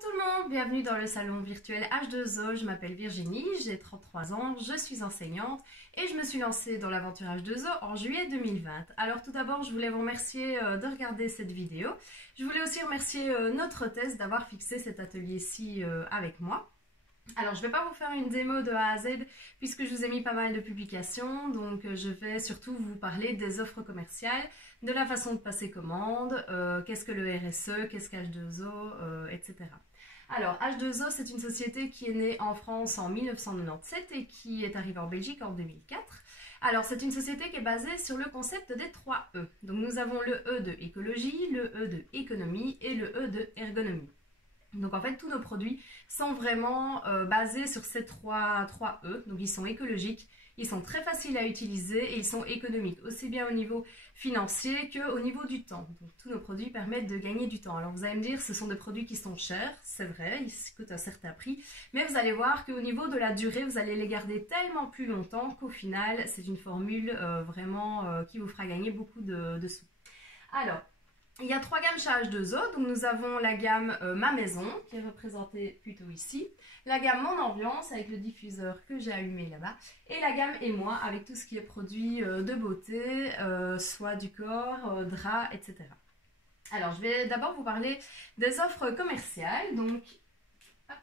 tout le monde, bienvenue dans le salon virtuel H2O, je m'appelle Virginie, j'ai 33 ans, je suis enseignante et je me suis lancée dans l'aventure H2O en juillet 2020. Alors tout d'abord, je voulais vous remercier de regarder cette vidéo. Je voulais aussi remercier notre hôtesse d'avoir fixé cet atelier-ci avec moi. Alors je ne vais pas vous faire une démo de A à Z puisque je vous ai mis pas mal de publications, donc je vais surtout vous parler des offres commerciales, de la façon de passer commande, qu'est-ce que le RSE, qu'est-ce qu'H2O, etc. Alors H2O, c'est une société qui est née en France en 1997 et qui est arrivée en Belgique en 2004. Alors c'est une société qui est basée sur le concept des 3 E. Donc nous avons le E de écologie, le E de économie et le E de ergonomie. Donc en fait, tous nos produits sont vraiment basés sur ces 3 E. Donc ils sont écologiques, ils sont très faciles à utiliser et ils sont économiques, aussi bien au niveau financier qu'au niveau du temps. Donc tous nos produits permettent de gagner du temps. Alors vous allez me dire, ce sont des produits qui sont chers, c'est vrai, ils coûtent un certain prix, mais vous allez voir qu'au niveau de la durée, vous allez les garder tellement plus longtemps qu'au final, c'est une formule vraiment qui vous fera gagner beaucoup de sous. Alors, il y a 3 gammes chez H2O, donc nous avons la gamme Ma Maison, qui est représentée plutôt ici, la gamme Mon Ambiance, avec le diffuseur que j'ai allumé là-bas, et la gamme Et Moi, avec tout ce qui est produit de beauté, soie du corps, drap, etc. Alors, je vais d'abord vous parler des offres commerciales, donc, hop,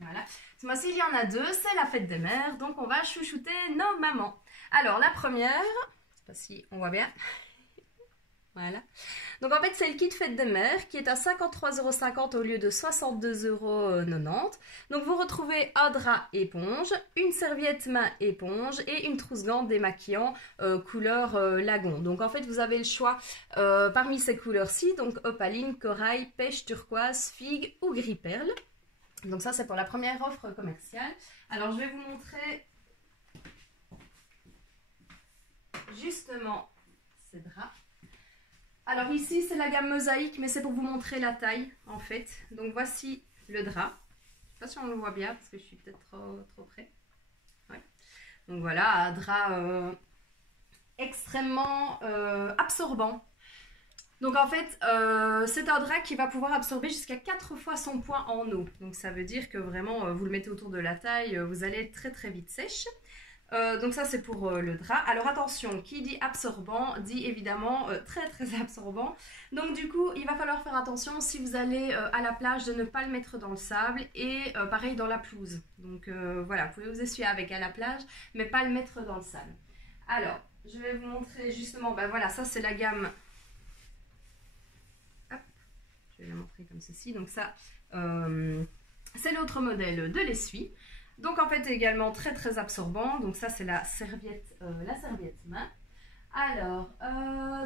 voilà. Ce mois-ci, il y en a 2, c'est la fête des mères, donc on va chouchouter nos mamans. Alors, la première, je ne sais pas si on voit bien. Voilà. Donc en fait, c'est le kit fête des mères qui est à 53,50 € au lieu de 62,90 €. Donc vous retrouvez un drap éponge, une serviette main éponge et une trousse-gants démaquillant couleur lagon. Donc en fait, vous avez le choix parmi ces couleurs-ci, donc opaline, corail, pêche, turquoise, figue ou gris perle. Donc ça, c'est pour la première offre commerciale. Alors je vais vous montrer justement ces draps. Alors ici, c'est la gamme mosaïque, mais c'est pour vous montrer la taille, en fait. Donc voici le drap. Je ne sais pas si on le voit bien, parce que je suis peut-être trop près. Ouais. Donc voilà, un drap extrêmement absorbant. Donc en fait, c'est un drap qui va pouvoir absorber jusqu'à 4 fois son poids en eau. Donc ça veut dire que vraiment, vous le mettez autour de la taille, vous allez être très vite sèche. Donc ça c'est pour le drap. Alors attention, qui dit absorbant dit évidemment très absorbant. Donc du coup il va falloir faire attention si vous allez à la plage de ne pas le mettre dans le sable et pareil dans la pelouse. Donc voilà, vous pouvez vous essuyer avec à la plage mais pas le mettre dans le sable. Alors je vais vous montrer justement, ben voilà, ça c'est la gamme. Hop, je vais la montrer comme ceci. Donc ça c'est l'autre modèle de l'essuie. Donc en fait également très absorbant. Donc ça c'est la serviette main. Alors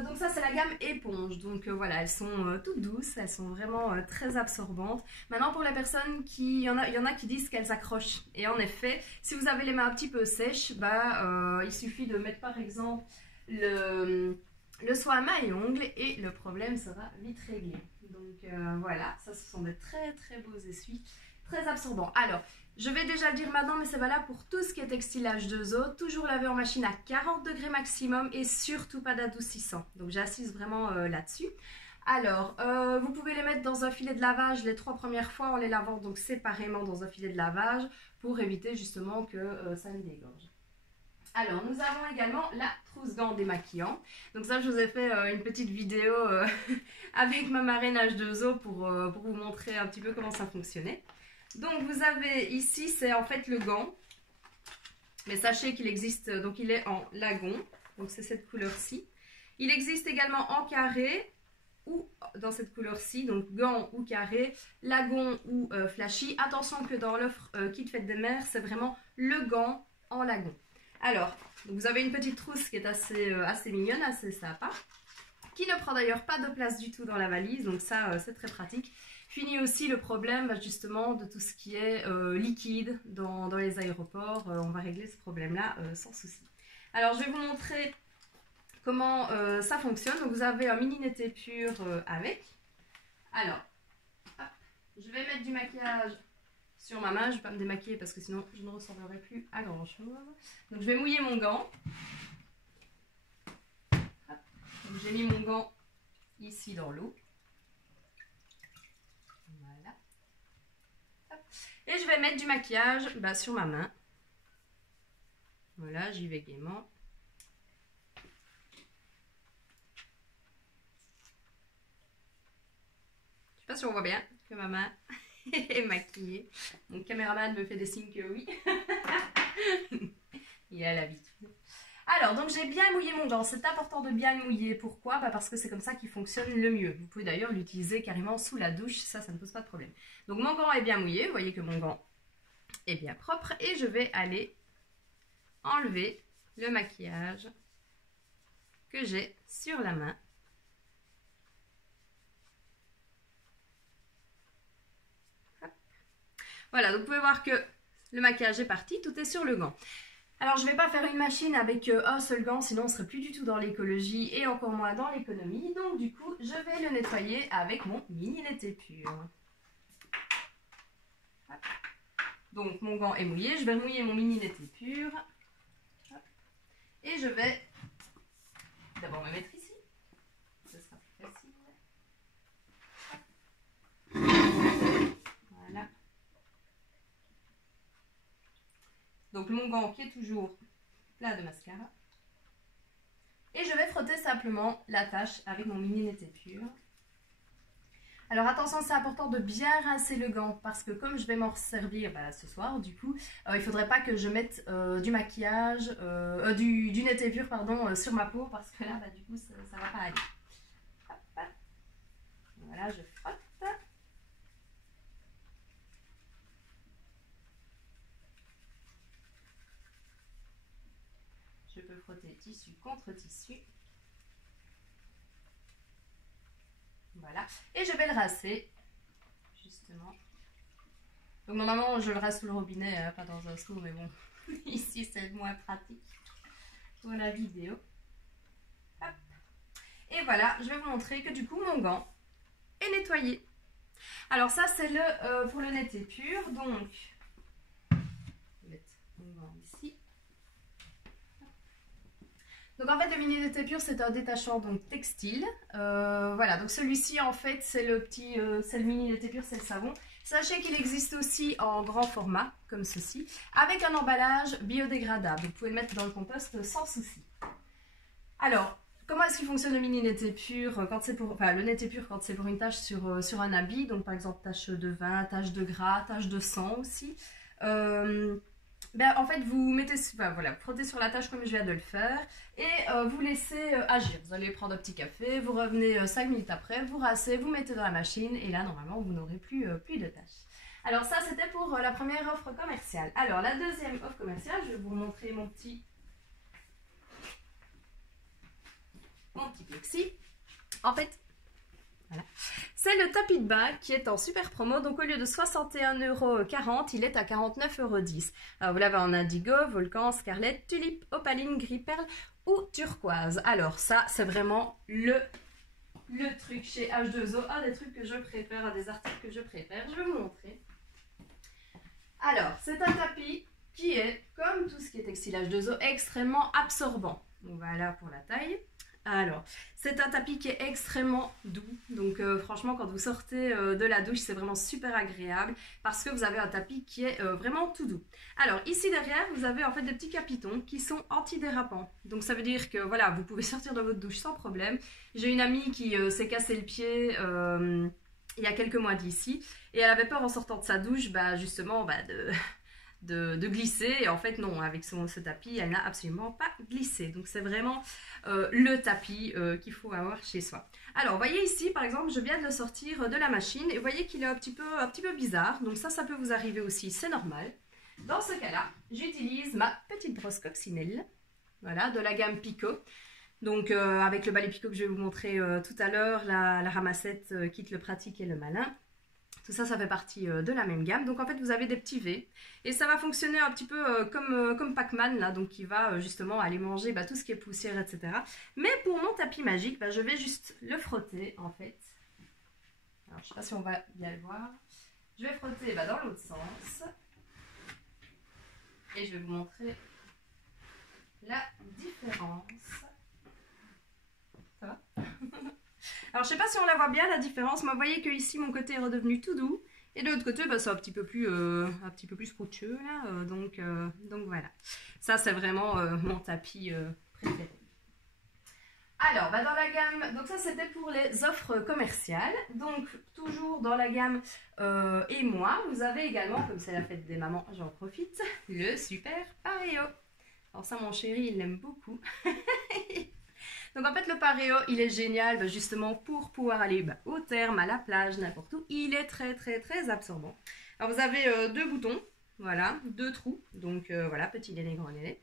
donc ça c'est la gamme éponge. Donc voilà, elles sont toutes douces, elles sont vraiment très absorbantes. Maintenant pour les personnes il y en a qui disent qu'elles accrochent. Et en effet, si vous avez les mains un petit peu sèches, bah il suffit de mettre par exemple le soin à main et ongles et le problème sera vite réglé. Donc voilà, ça ce sont de très beaux essuies, très absorbants. Alors je vais déjà le dire maintenant, mais c'est valable pour tout ce qui est textile H2O. Toujours laver en machine à 40 degrés maximum et surtout pas d'adoucissant. Donc j'insiste vraiment là-dessus. Alors, vous pouvez les mettre dans un filet de lavage les 3 premières fois en les lavant donc séparément dans un filet de lavage pour éviter justement que ça ne dégorge. Alors, nous avons également la trousse-gants démaquillant. Donc ça, je vous ai fait une petite vidéo avec ma marraine H2O pour vous montrer un petit peu comment ça fonctionnait. Donc vous avez ici, c'est en fait le gant, mais sachez qu'il existe, donc il est en lagon, donc c'est cette couleur-ci. Il existe également en carré ou dans cette couleur-ci, donc gant ou carré, lagon ou flashy. Attention que dans l'offre kit fête des mères, c'est vraiment le gant en lagon. Alors, vous avez une petite trousse qui est assez mignonne, assez sympa, qui ne prend d'ailleurs pas de place du tout dans la valise, donc ça c'est très pratique. Fini aussi le problème justement de tout ce qui est liquide dans les aéroports. On va régler ce problème-là sans souci. Alors je vais vous montrer comment ça fonctionne. Donc vous avez un mini netté pur avec. Alors, hop, je vais mettre du maquillage sur ma main. Je ne vais pas me démaquiller parce que sinon je ne ressemblerai plus à grand chose. Donc je vais mouiller mon gant. J'ai mis mon gant ici dans l'eau. Et je vais mettre du maquillage sur ma main. Voilà, j'y vais gaiement. Je sais pas si on voit bien que ma main est maquillée. Mon caméraman me fait des signes que oui. Il a l'habitude. Alors, donc j'ai bien mouillé mon gant. C'est important de bien le mouiller. Pourquoi? Parce que c'est comme ça qu'il fonctionne le mieux. Vous pouvez d'ailleurs l'utiliser carrément sous la douche. Ça ne pose pas de problème. Donc mon gant est bien mouillé. Vous voyez que mon gant est bien propre. Et je vais aller enlever le maquillage que j'ai sur la main. Hop. Voilà, donc vous pouvez voir que le maquillage est parti. Tout est sur le gant. Alors, je ne vais pas faire une machine avec un seul gant, sinon on ne serait plus du tout dans l'écologie et encore moins dans l'économie. Donc, du coup, je vais le nettoyer avec mon mini lait pur. Donc, mon gant est mouillé. Je vais mouiller mon mini lait pur. Et je vais d'abord me mettre ici. Ce sera plus facile. Voilà. Donc mon gant qui est toujours plein de mascara. Et je vais frotter simplement la tache avec mon mini lait pur. Alors attention, c'est important de bien rincer le gant parce que comme je vais m'en servir ce soir, du coup, il ne faudrait pas que je mette du maquillage, du lait pur pardon, sur ma peau parce que là, du coup, ça ne va pas aller. Hop, hop. Voilà, je frotte. Je peux frotter tissu contre tissu. Voilà. Et je vais le rincer, justement. Donc normalement, je le rince sous le robinet, pas dans un seau, mais bon, ici c'est moins pratique pour la vidéo. Hop. Et voilà, je vais vous montrer que du coup, mon gant est nettoyé. Alors ça, c'est pour le lait pur. Donc, je vais mettre mon gant ici. Donc en fait, le mini lait pur, c'est un détachant donc textile. Voilà, donc celui-ci en fait, c'est le mini lait pur, c'est le savon. Sachez qu'il existe aussi en grand format, comme ceci, avec un emballage biodégradable. Vous pouvez le mettre dans le compost sans souci. Alors, comment est-ce qu'il fonctionne le mini lait pur quand c'est pour, le lait pur quand c'est pour une tache sur un habit, donc par exemple tache de vin, tache de gras, tache de sang aussi. En fait, vous mettez, voilà, vous frottez sur la tâche comme je viens de le faire et vous laissez agir. Vous allez prendre un petit café, vous revenez 5 minutes après, vous rincez, vous mettez dans la machine et là, normalement, vous n'aurez plus de tâches. Alors ça, c'était pour la première offre commerciale. Alors, la deuxième offre commerciale, je vais vous montrer mon petit plexi. En fait, voilà. C'est le tapis de bain qui est en super promo. Donc au lieu de 61,40 €, il est à 49,10 €. Vous l'avez en indigo, volcan, scarlett, tulipe, opaline, gris perle ou turquoise. Alors ça, c'est vraiment le truc chez H2O. Un des trucs que je préfère, un des articles que je préfère. Je vais vous montrer. Alors, c'est un tapis qui est, comme tout ce qui est textile H2O, extrêmement absorbant. Donc voilà pour la taille. Alors, c'est un tapis qui est extrêmement doux, donc franchement quand vous sortez de la douche c'est vraiment super agréable parce que vous avez un tapis qui est vraiment tout doux. Alors ici derrière vous avez en fait des petits capitons qui sont antidérapants, donc ça veut dire que voilà vous pouvez sortir de votre douche sans problème. J'ai une amie qui s'est cassé le pied il y a quelques mois d'ici et elle avait peur en sortant de sa douche justement de glisser et en fait non, avec ce tapis elle n'a absolument pas glissé, donc c'est vraiment le tapis qu'il faut avoir chez soi. Alors vous voyez ici par exemple je viens de le sortir de la machine et vous voyez qu'il est un petit peu bizarre, donc ça peut vous arriver aussi, c'est normal. Dans ce cas là j'utilise ma petite brosse coccinelle, voilà, de la gamme Picot. Donc avec le balai Picot que je vais vous montrer tout à l'heure, la ramassette quitte le pratique et le malin. Tout ça, ça fait partie de la même gamme. Donc en fait, vous avez des petits V. Et ça va fonctionner un petit peu comme Pac-Man, là. Donc qui va justement aller manger tout ce qui est poussière, etc. Mais pour mon tapis magique, je vais juste le frotter, en fait. Alors, je ne sais pas si on va bien le voir. Je vais frotter dans l'autre sens. Et je vais vous montrer la différence. Ça va? Alors, je ne sais pas si on la voit bien, la différence. Mais vous voyez que ici, mon côté est redevenu tout doux. Et de l'autre côté, bah, c'est un petit peu plus sprucheux là, donc voilà. Ça, c'est vraiment mon tapis préféré. Alors, bah dans la gamme, donc ça c'était pour les offres commerciales. Donc, toujours dans la gamme et moi, vous avez également, comme c'est la fête des mamans, j'en profite, le super Pareo. Alors ça, mon chéri, il l'aime beaucoup. Donc en fait, le Pareo, il est génial bah, justement pour pouvoir aller bah, au terme, à la plage, n'importe où. Il est très très très absorbant. Alors vous avez deux boutons, voilà, deux trous. Donc voilà, petit lailet, grand lailet.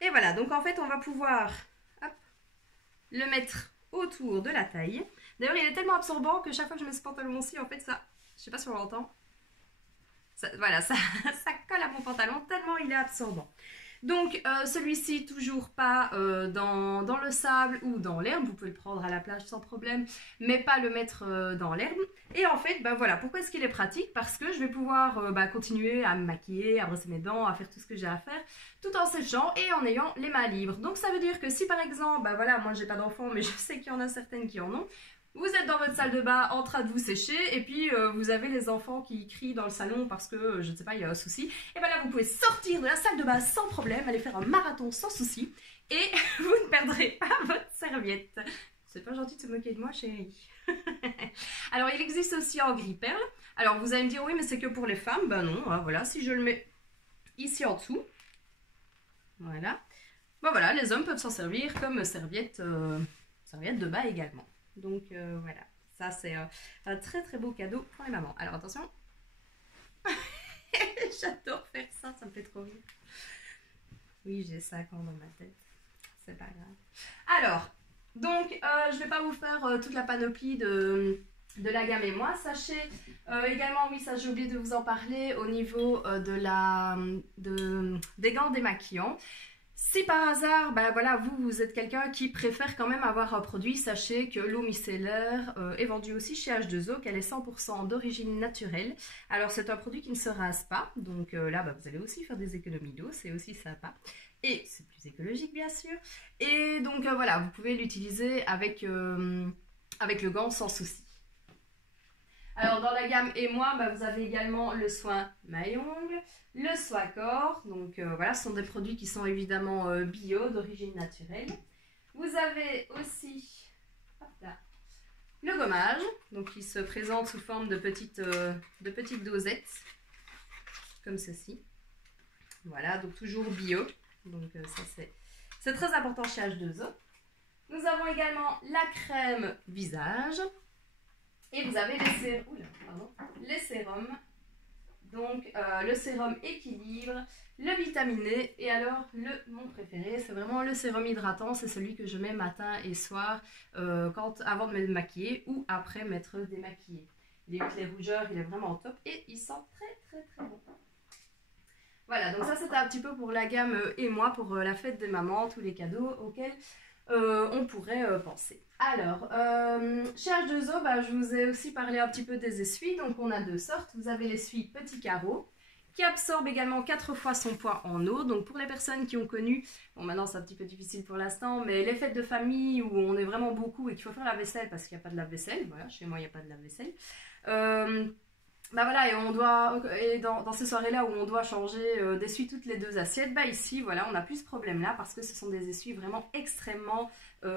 Et voilà, donc en fait, on va pouvoir le mettre autour de la taille. D'ailleurs, il est tellement absorbant que chaque fois que je mets ce pantalon-ci, en fait, ça, je sais pas si on l'entend, voilà, ça colle à mon pantalon tellement il est absorbant. Donc, celui-ci, toujours pas dans le sable ou dans l'herbe. Vous pouvez le prendre à la plage sans problème, mais pas le mettre dans l'herbe. Et en fait, bah voilà, pourquoi est-ce qu'il est pratique? Parce que je vais pouvoir continuer à me maquiller, à brosser mes dents, à faire tout ce que j'ai à faire, tout en séchant et en ayant les mains libres. Donc, ça veut dire que si par exemple, bah voilà, moi j'ai pas d'enfants, mais je sais qu'il y en a certaines qui en ont, vous êtes dans votre salle de bain en train de vous sécher et puis vous avez les enfants qui crient dans le salon parce que, je ne sais pas, il y a un souci. Et bien là, vous pouvez sortir de la salle de bain sans problème, aller faire un marathon sans souci et vous ne perdrez pas votre serviette. C'est pas gentil de se moquer de moi, chérie. Alors, il existe aussi en gris perle. Alors, vous allez me dire, oui, mais c'est que pour les femmes. Ben non, hein, voilà, si je le mets ici en dessous, voilà. Ben voilà, les hommes peuvent s'en servir comme serviette de bain également. Donc voilà, ça c'est un très très beau cadeau pour les mamans. Alors attention, j'adore faire ça, ça me fait trop rire. Oui, j'ai 5 ans dans ma tête, c'est pas grave. Alors, donc je vais pas vous faire toute la panoplie de la gamme et moi. Sachez également, oui, ça j'ai oublié de vous en parler, au niveau des gants démaquillants. Si par hasard, ben voilà, vous êtes quelqu'un qui préfère quand même avoir un produit, sachez que l'eau micellaire est vendue aussi chez H2O, qu'elle est 100% d'origine naturelle. Alors c'est un produit qui ne se rase pas, donc là vous allez aussi faire des économies d'eau, c'est aussi sympa. Et c'est plus écologique bien sûr. Et donc voilà, vous pouvez l'utiliser avec le gant sans souci. Alors dans la gamme et moi, vous avez également le soin maille-ongle, le soin corps, donc voilà, ce sont des produits qui sont évidemment bio, d'origine naturelle. Vous avez aussi hop là, le gommage, donc qui se présente sous forme de petites dosettes, comme ceci. Voilà, donc toujours bio, donc ça c'est très important chez H2O. Nous avons également la crème visage. Et vous avez les sérums, donc le sérum équilibre, le vitaminé et alors mon préféré, c'est vraiment le sérum hydratant, c'est celui que je mets matin et soir avant de me maquiller ou après m'être démaquillée. Il évite les rougeurs, il est vraiment top et il sent très très très bon. Voilà, donc ça c'était un petit peu pour la gamme et moi, pour la fête des mamans, tous les cadeaux auxquels on pourrait penser. Alors, chez H2O, je vous ai aussi parlé un petit peu des essuies. Donc, on a deux sortes. Vous avez l'essuie petit carreau qui absorbe également 4 fois son poids en eau. Donc, pour les personnes qui ont connu, bon, maintenant c'est un petit peu difficile pour l'instant, mais les fêtes de famille où on est vraiment beaucoup et qu'il faut faire la vaisselle parce qu'il n'y a pas de lave-vaisselle. Voilà, chez moi, il n'y a pas de lave-vaisselle. Voilà, et dans ces soirées-là où on doit changer d'essuie toutes les 2 assiettes, ici, voilà, on n'a plus ce problème-là parce que ce sont des essuies vraiment extrêmement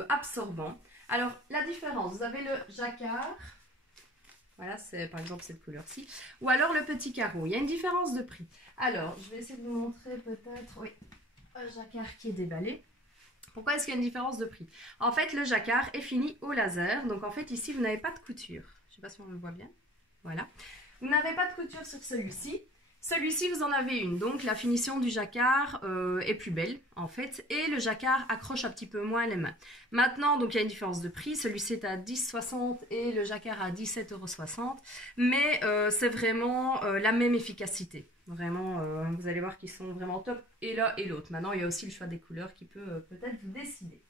absorbants. Alors, la différence, vous avez le jacquard, voilà, c'est par exemple cette couleur-ci, ou alors le petit carreau. Il y a une différence de prix. Alors, je vais essayer de vous montrer peut-être, oui, un jacquard qui est déballé. Pourquoi est-ce qu'il y a une différence de prix? En fait, le jacquard est fini au laser, donc en fait, ici, vous n'avez pas de couture. Je ne sais pas si on le voit bien, voilà. Vous n'avez pas de couture sur celui-ci. Celui-ci, vous en avez une. Donc, la finition du jacquard est plus belle, en fait. Et le jacquard accroche un petit peu moins les mains. Maintenant, donc, il y a une différence de prix. Celui-ci est à 10,60 et le jacquard à 17,60 €. Mais c'est vraiment la même efficacité. Vraiment, vous allez voir qu'ils sont vraiment top. Et l'un et l'autre. Maintenant, il y a aussi le choix des couleurs qui peut peut-être vous décider.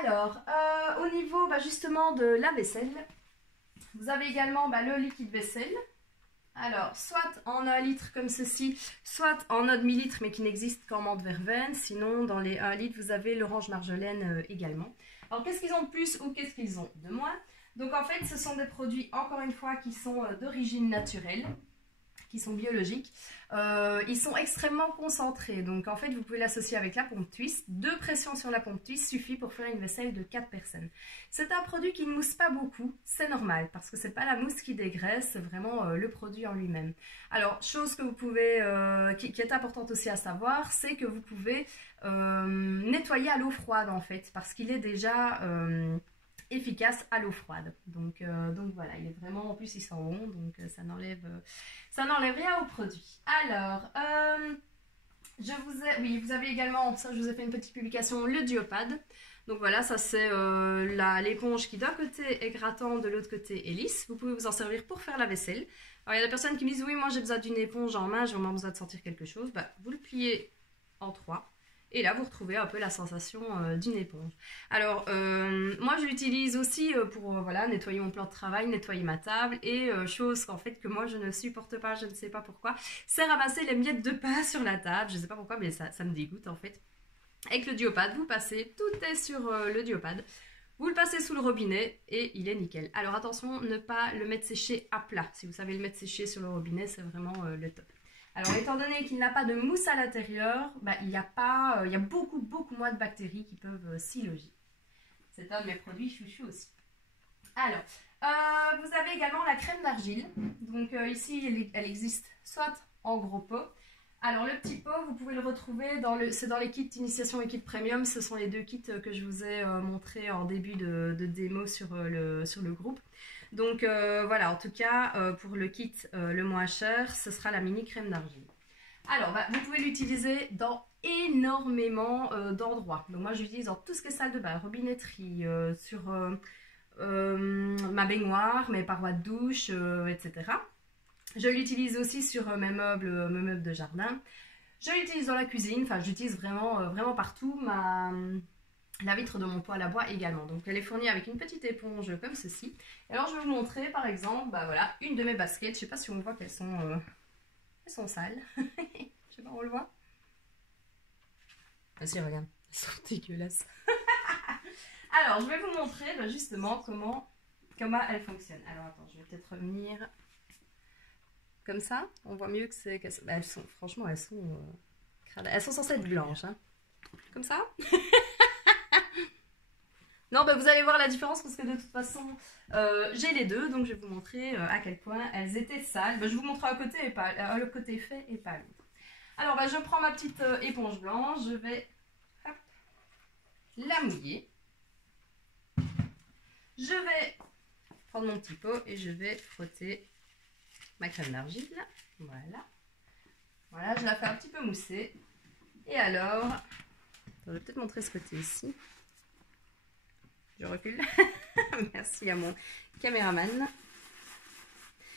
Alors, au niveau justement de la vaisselle, vous avez également le liquide vaisselle. Alors, soit en 1 litre comme ceci, soit en 1 demi-litre, mais qui n'existe qu'en menthe verveine. Sinon, dans les 1 litre, vous avez l'orange marjolaine également. Alors, qu'est-ce qu'ils ont de plus ou qu'est-ce qu'ils ont de moins? Donc en fait, ce sont des produits, encore une fois, qui sont d'origine naturelle, qui sont biologiques. Ils sont extrêmement concentrés, donc en fait vous pouvez l'associer avec la pompe twist. 2 pressions sur la pompe twist suffit pour faire une vaisselle de 4 personnes. C'est un produit qui ne mousse pas beaucoup, c'est normal parce que c'est pas la mousse qui dégraisse, c'est vraiment le produit en lui-même. Alors chose que vous pouvez, qui est importante aussi à savoir, c'est que vous pouvez nettoyer à l'eau froide en fait, parce qu'il est déjà efficace à l'eau froide. Donc voilà, il est vraiment, en plus il sent bon, donc ça n'enlève rien au produit. Alors, oui, vous avez également, ça je vous ai fait une petite publication, le Duopad. Donc voilà, ça c'est l'éponge qui d'un côté est grattante, de l'autre côté est lisse. Vous pouvez vous en servir pour faire la vaisselle. Alors il y a des personnes qui me disent, oui, moi j'ai besoin d'une éponge en main, j'ai vraiment besoin de sentir quelque chose. Bah, vous le pliez en 3. Et là, vous retrouvez un peu la sensation d'une éponge. Alors, moi, je l'utilise aussi pour voilà, nettoyer mon plan de travail, nettoyer ma table. Et chose qu'en fait, que moi, je ne supporte pas, je ne sais pas pourquoi, c'est ramasser les miettes de pain sur la table. Je ne sais pas pourquoi, mais ça me dégoûte en fait. Avec le Duopad, vous passez, tout est sur le Duopad. Vous le passez sous le robinet et il est nickel. Alors attention, ne pas le mettre sécher à plat. Si vous savez le mettre sécher sur le robinet, c'est vraiment le top. Alors, étant donné qu'il n'a pas de mousse à l'intérieur, bah, il y a beaucoup moins de bactéries qui peuvent s'y loger. C'est un de mes produits chouchou aussi. Alors, vous avez également la crème d'argile. Donc ici, elle existe soit en gros pot. Alors, le petit pot, vous pouvez le retrouver c'est dans les kits initiation et kit premium. Ce sont les 2 kits que je vous ai montrés en début de démo sur le groupe. Donc voilà, en tout cas, pour le kit le moins cher, ce sera la mini crème d'argile. Alors, bah, vous pouvez l'utiliser dans énormément d'endroits. Donc moi, j'utilise dans tout ce qui est salle de bain, robinetterie, sur ma baignoire, mes parois de douche, etc. Je l'utilise aussi sur mes meubles de jardin. Je l'utilise dans la cuisine, enfin, j'utilise vraiment partout. La vitre de mon poêle à bois également. Donc elle est fournie avec une petite éponge comme ceci. Et alors je vais vous montrer par exemple, bah voilà, une de mes baskets. Je sais pas si on voit qu'elles sont sales. Je sais pas, on le voit. Ah si, regarde, elles sont dégueulasses. Alors je vais vous montrer bah, justement comment elles fonctionnent. Alors attends, je vais peut-être revenir comme ça. On voit mieux que c'est... Bah, franchement, elles sont censées être blanches. Hein. Comme ça. Non, bah vous allez voir la différence parce que de toute façon, j'ai les deux, donc je vais vous montrer à quel point elles étaient sales. Bah, je vous montre un côté et pas le côté fait et pas l'autre. Alors, bah, je prends ma petite éponge blanche, je vais hop, la mouiller. Je vais prendre mon petit pot et je vais frotter ma crème d'argile. Voilà. Voilà, je la fais un petit peu mousser. Et alors, je vais peut-être montrer ce côté ici. Je recule. Merci à mon caméraman.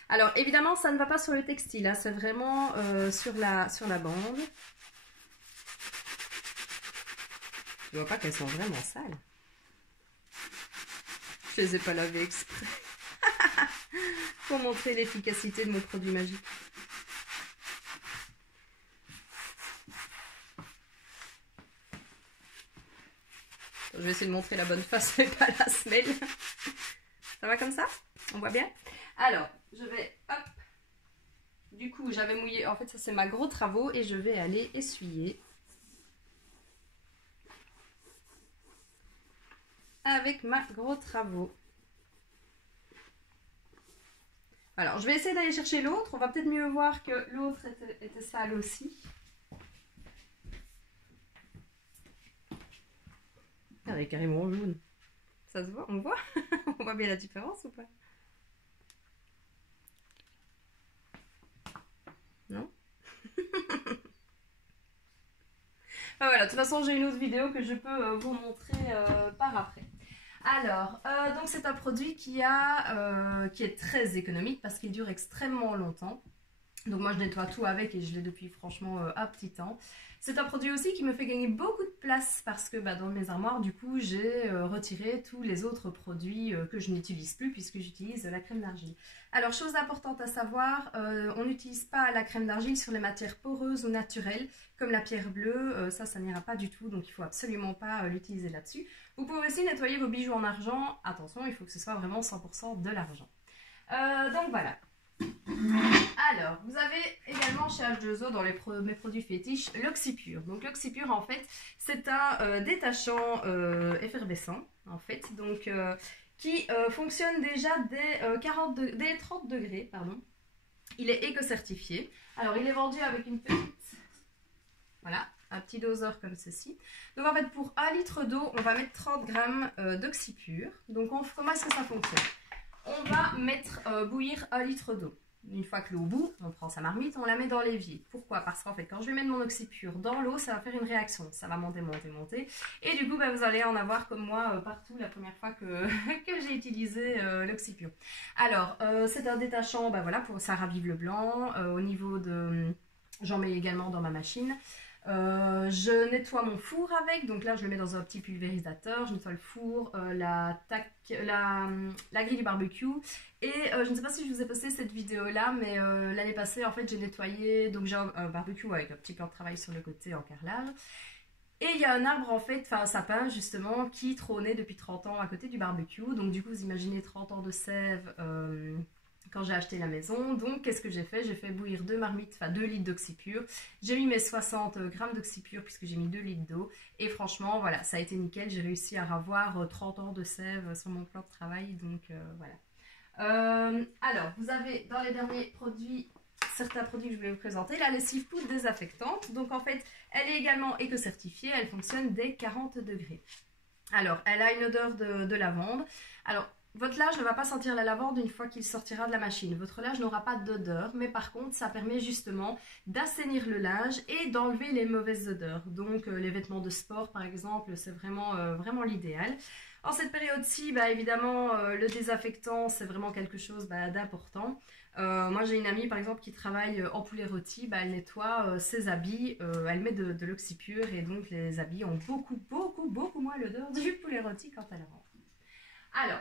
Alors, évidemment, ça ne va pas sur le textile. Hein, c'est vraiment sur la bande. Je vois pas qu'elles sont vraiment sales. Je les ai pas lavées exprès. Pour montrer l'efficacité de mon produit magique. Je vais essayer de montrer la bonne face et pas la semelle. Ça va comme ça? On voit bien? Alors, je vais, hop. Du coup, j'avais mouillé, en fait ça c'est ma gros travaux et je vais aller essuyer. Avec ma gros travaux. Alors, je vais essayer d'aller chercher l'autre. On va peut-être mieux voir que l'autre était sale aussi. Elle est carrément jaune. Ça se voit? On voit? On voit bien la différence ou pas? Non? Voilà, de toute façon, j'ai une autre vidéo que je peux vous montrer par après. Alors, donc c'est un produit qui est très économique parce qu'il dure extrêmement longtemps. Donc moi je nettoie tout avec et je l'ai depuis franchement un petit temps. C'est un produit aussi qui me fait gagner beaucoup de place parce que dans mes armoires du coup j'ai retiré tous les autres produits que je n'utilise plus puisque j'utilise la crème d'argile. Alors chose importante à savoir, on n'utilise pas la crème d'argile sur les matières poreuses ou naturelles comme la pierre bleue, ça n'ira pas du tout donc il ne faut absolument pas l'utiliser là-dessus. Vous pouvez aussi nettoyer vos bijoux en argent, attention il faut que ce soit vraiment 100% de l'argent. Donc voilà. Alors, vous avez également chez H2O dans mes produits fétiches l'oxypure. Donc l'oxypure en fait c'est un détachant effervescent en fait donc qui fonctionne déjà dès 30 degrés pardon. Il est éco-certifié. Alors il est vendu avec une petite, voilà, un petit doseur comme ceci. Donc en fait pour 1 litre d'eau on va mettre 30 grammes d'oxypure. Donc comment est-ce que ça fonctionne? On va mettre bouillir 1 litre d'eau. Une fois que l'eau bout, on prend sa marmite, on la met dans l'évier. Pourquoi? Parce qu'en fait, quand je vais mettre mon oxypure dans l'eau, ça va faire une réaction. Ça va monter, monter, monter. Et du coup, vous allez en avoir comme moi partout la première fois que j'ai utilisé l'oxypure. Alors, c'est un détachant, voilà, ça ravive le blanc. Au niveau de... J'en mets également dans ma machine. Je nettoie mon four avec, donc là je le mets dans un petit pulvérisateur, je nettoie le four, la grille du barbecue et je ne sais pas si je vous ai posté cette vidéo là mais l'année passée en fait j'ai nettoyé, donc j'ai un barbecue avec un petit plan de travail sur le côté en carrelage et il y a un arbre en fait, enfin un sapin justement qui trônait depuis 30 ans à côté du barbecue, donc du coup vous imaginez 30 ans de sève quand j'ai acheté la maison. Donc qu'est-ce que j'ai fait? J'ai fait bouillir 2 marmites, enfin 2 litres d'oxypure. J'ai mis mes 60 grammes d'oxypure puisque j'ai mis 2 litres d'eau. Et franchement, voilà, ça a été nickel. J'ai réussi à avoir 30 ans de sève sur mon plan de travail. Donc voilà. Alors, vous avez dans les derniers produits, certains produits que je vais vous présenter, la lessive poudre désaffectante. Donc en fait, elle est également éco-certifiée. Elle fonctionne dès 40 degrés. Alors, elle a une odeur de lavande. Alors, votre linge ne va pas sentir la lavande une fois qu'il sortira de la machine. Votre linge n'aura pas d'odeur, mais par contre, ça permet justement d'assainir le linge et d'enlever les mauvaises odeurs. Donc, les vêtements de sport, par exemple, c'est vraiment l'idéal. En cette période-ci, évidemment, le désaffectant, c'est vraiment quelque chose d'important. Moi, j'ai une amie, par exemple, qui travaille en poulet rôti. Elle nettoie ses habits, elle met de l'oxypure et donc les habits ont beaucoup moins l'odeur du poulet rôti quand elle rentre. Alors,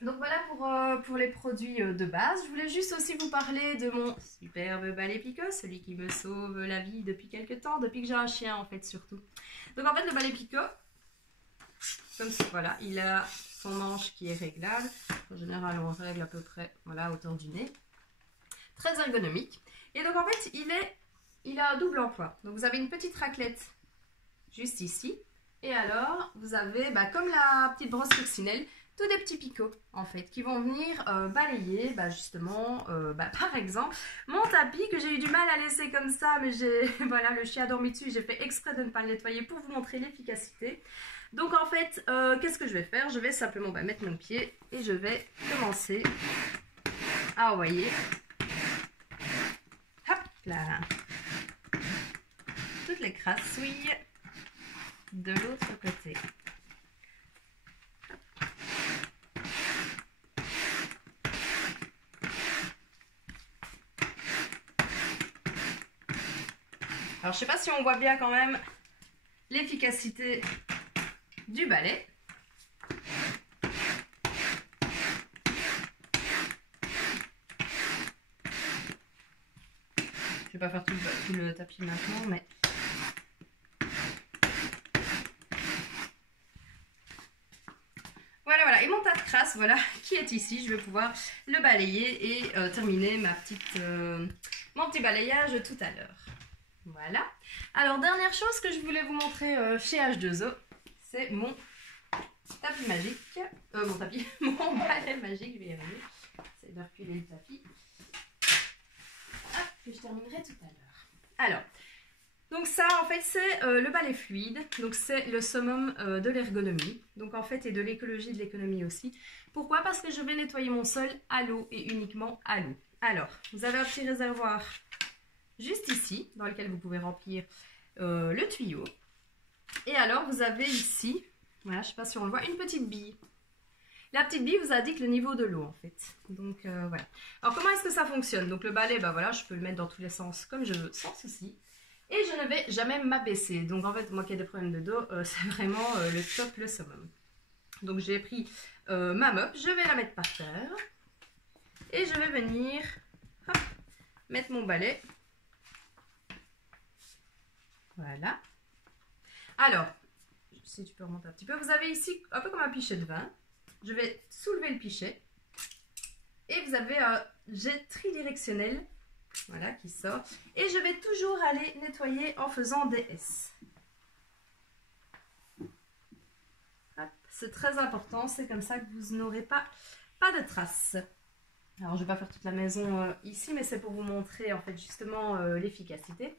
donc voilà pour les produits de base. Je voulais juste aussi vous parler de mon superbe balai Pico, celui qui me sauve la vie depuis quelques temps, depuis que j'ai un chien en fait surtout. Donc en fait le balai Pico, comme ça, voilà, il a son manche qui est réglable. En général on règle à peu près à hauteur du nez. Très ergonomique. Et donc en fait il a un double emploi. Donc vous avez une petite raclette juste ici. Et alors, vous avez, comme la petite brosse coccinelle, tous des petits picots, en fait, qui vont venir balayer, justement, par exemple, mon tapis que j'ai eu du mal à laisser comme ça, mais voilà, le chien a dormi dessus, j'ai fait exprès de ne pas le nettoyer pour vous montrer l'efficacité. Donc, en fait, qu'est-ce que je vais faire? Je vais simplement mettre mon pied et je vais commencer à envoyer, hop là, toutes les crassouilles de l'autre côté. Alors je sais pas si on voit bien quand même l'efficacité du balai. Je vais pas faire tout le tapis maintenant, mais voilà, et mon tas de crasse, qui est ici, je vais pouvoir le balayer et terminer mon petit balayage tout à l'heure. Voilà. Alors, dernière chose que je voulais vous montrer chez H2O, c'est mon tapis magique. Mon balai magique, je vais y arriver. C'est de reculer le tapis. Hop, que je terminerai tout à l'heure. Alors, donc ça, en fait, c'est le balai fluide. Donc, c'est le summum de l'ergonomie. Donc, en fait, et de l'écologie et de l'économie aussi. Pourquoi? Parce que je vais nettoyer mon sol à l'eau et uniquement à l'eau. Alors, vous avez un petit réservoir juste ici, dans lequel vous pouvez remplir le tuyau. Et alors, vous avez ici, voilà, je ne sais pas si on le voit, une petite bille. La petite bille vous indique le niveau de l'eau en fait. Donc voilà. Alors comment est-ce que ça fonctionne? Donc le balai, bah voilà, je peux le mettre dans tous les sens comme je veux, sans souci. Et je ne vais jamais m'abaisser. Donc en fait, moi qui ai des problèmes de dos, c'est vraiment le top, le summum. Donc j'ai pris ma mop, je vais la mettre par terre. Et je vais venir hop, mettre mon balai. Voilà. Alors, si tu peux remonter un petit peu, vous avez ici un peu comme un pichet de vin. Je vais soulever le pichet. Et vous avez un jet tridirectionnel, voilà, qui sort. Et je vais toujours aller nettoyer en faisant des S. C'est très important, c'est comme ça que vous n'aurez pas de traces. Alors je ne vais pas faire toute la maison ici, mais c'est pour vous montrer en fait justement l'efficacité.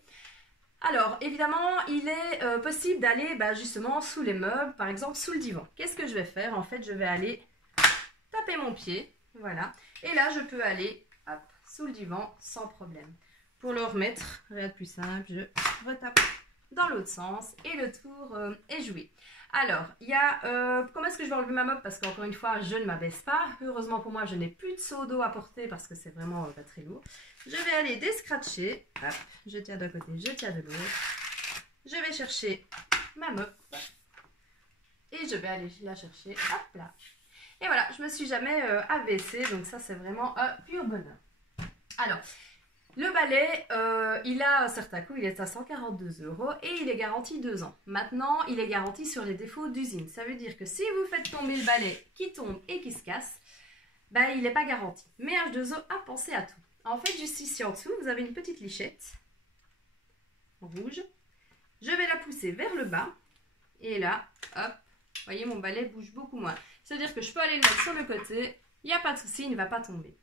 Alors évidemment, il est possible d'aller justement sous les meubles, par exemple sous le divan. Qu'est-ce que je vais faire? En fait, je vais aller taper mon pied, voilà. Et là, je peux aller hop, sous le divan sans problème. Pour le remettre, rien de plus simple, je retape dans l'autre sens et le tour est joué. Alors, il y a, comment est-ce que je vais enlever ma mop? Parce qu'encore une fois, je ne m'abaisse pas. Heureusement pour moi, je n'ai plus de seau d'eau à porter parce que c'est vraiment pas très lourd. Je vais aller déscratcher. Hop, je tiens d'un côté, je tiens de l'autre. Je vais chercher ma mop. Et je vais aller la chercher, hop là. Et voilà, je ne me suis jamais abaissée, donc ça c'est vraiment un pur bonheur. Alors, le balai, il a un certain coût, il est à 142 € et il est garanti 2 ans. Maintenant, il est garanti sur les défauts d'usine. Ça veut dire que si vous faites tomber le balai qui tombe et qui se casse, il n'est pas garanti. Mais H2O a pensé à tout. En fait, juste ici en dessous, vous avez une petite lichette rouge. Je vais la pousser vers le bas et là, hop, vous voyez, mon balai bouge beaucoup moins. C'est-à-dire que je peux aller le mettre sur le côté, il n'y a pas de souci, il ne va pas tomber.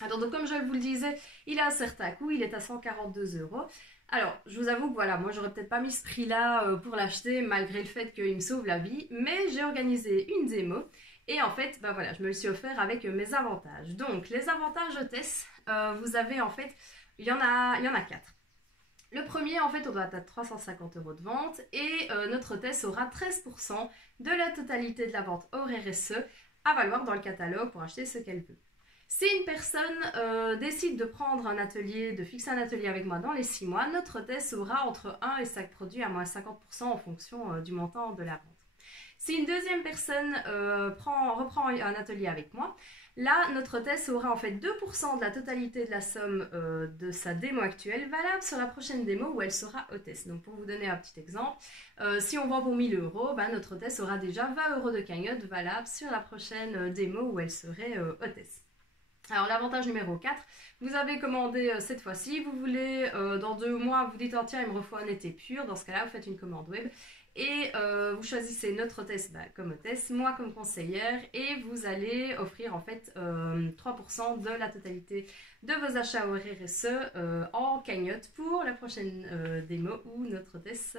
Alors, donc, comme je vous le disais, il a un certain coût, il est à 142 €. Alors, je vous avoue que voilà, moi, j'aurais peut-être pas mis ce prix-là pour l'acheter, malgré le fait qu'il me sauve la vie, mais j'ai organisé une démo, et en fait, voilà, je me le suis offert avec mes avantages. Donc, les avantages de Tess, vous avez en fait, il y en a 4. Le premier, en fait, on doit atteindre 350 € de vente, et notre Tess aura 13% de la totalité de la vente hors RSE à valoir dans le catalogue pour acheter ce qu'elle veut. Si une personne décide de prendre un atelier, de fixer un atelier avec moi dans les 6 mois, notre Tess aura entre 1 et 5 produits à moins 50% en fonction du montant de la vente. Si une deuxième personne reprend un atelier avec moi, là, notre Tess aura en fait 2% de la totalité de la somme de sa démo actuelle, valable sur la prochaine démo où elle sera hôtesse. Donc, pour vous donner un petit exemple, si on vend pour 1000 €, notre Tess aura déjà 20 € de cagnotte valable sur la prochaine démo où elle serait hôtesse. Alors l'avantage numéro 4, vous avez commandé cette fois-ci, vous voulez dans 2 mois, vous dites tiens il me refaut un été pur, dans ce cas-là vous faites une commande web et vous choisissez notre hôtesse comme hôtesse, moi comme conseillère et vous allez offrir en fait 3% de la totalité de vos achats au RSE en cagnotte pour la prochaine démo où notre hôtesse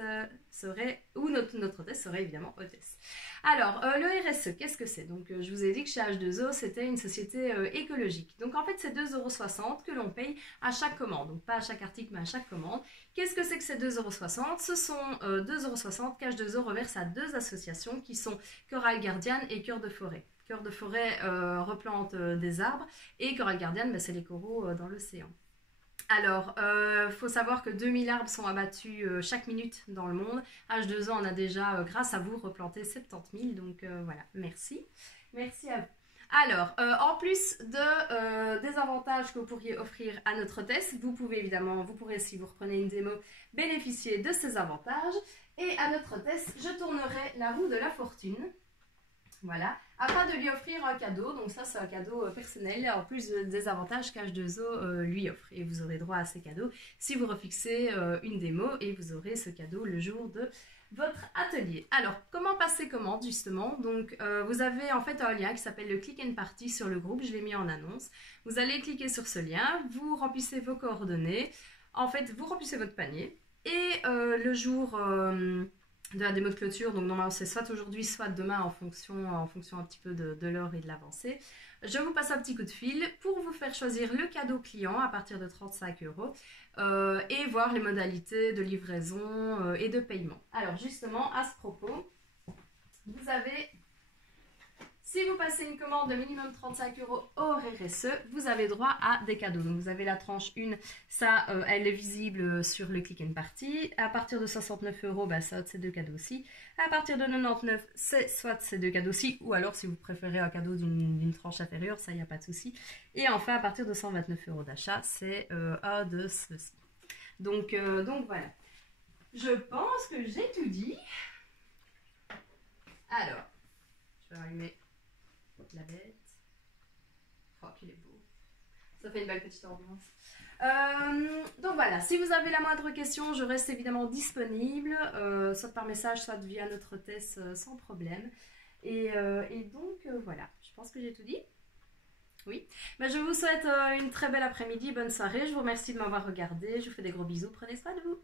serait, notre hôtesse serait évidemment hôtesse. Alors, le RSE, qu'est-ce que c'est? Donc, je vous ai dit que chez H2O, c'était une société écologique. Donc, en fait, c'est 2,60 € que l'on paye à chaque commande. Donc, pas à chaque article, mais à chaque commande. Qu'est-ce que c'est que ces 2,60 €? Ce sont 2,60 € qu'H2O reverse à 2 associations qui sont Corail Guardian et Cœur de Forêt. Cœur de Forêt replante des arbres et Corail Guardian, c'est les coraux dans l'océan. Alors, faut savoir que 2000 arbres sont abattus chaque minute dans le monde. H2O en a déjà, grâce à vous, replanté 70 000. Donc voilà, merci. Merci à vous. Alors, en plus des avantages que vous pourriez offrir à notre hôtesse, vous pourrez, si vous reprenez une démo, bénéficier de ces avantages. Et à notre hôtesse, je tournerai la roue de la fortune. Voilà, afin de lui offrir un cadeau. Donc ça, c'est un cadeau personnel, en plus des avantages qu'H2O lui offre. Et vous aurez droit à ces cadeaux si vous refixez une démo et vous aurez ce cadeau le jour de votre atelier. Alors, comment passer commande justement? Donc, vous avez en fait un lien qui s'appelle le Click and Party sur le groupe. Je l'ai mis en annonce. Vous allez cliquer sur ce lien, vous remplissez vos coordonnées. En fait, vous remplissez votre panier. Et le jour de la démo de clôture, donc normalement c'est soit aujourd'hui soit demain en fonction un petit peu de l'heure et de l'avancée, je vous passe un petit coup de fil pour vous faire choisir le cadeau client à partir de 35 € et voir les modalités de livraison et de paiement. Alors justement à ce propos, vous avez, Si vous passez une commande de minimum 35 € hors RSE, vous avez droit à des cadeaux. Donc vous avez la tranche 1, ça elle est visible sur le Click and Party. À partir de 69 €, bah, ça c'est 2 cadeaux aussi. À partir de 99, c'est soit ces 2 cadeaux aussi, ou alors si vous préférez un cadeau d'une tranche inférieure, ça il n'y a pas de souci. Et enfin à partir de 129 € d'achat, c'est un de ceux-ci. Donc voilà. Je pense que j'ai tout dit. Alors, je vais allumer la bête. Oh, qu'il est beau. Ça fait une belle petite ambiance. Donc voilà, si vous avez la moindre question, je reste évidemment disponible, soit par message, soit via notre hôtesse, sans problème. Et donc voilà, je pense que j'ai tout dit. Oui, ben, je vous souhaite une très belle après-midi, bonne soirée. Je vous remercie de m'avoir regardé. Je vous fais des gros bisous, prenez soin de vous.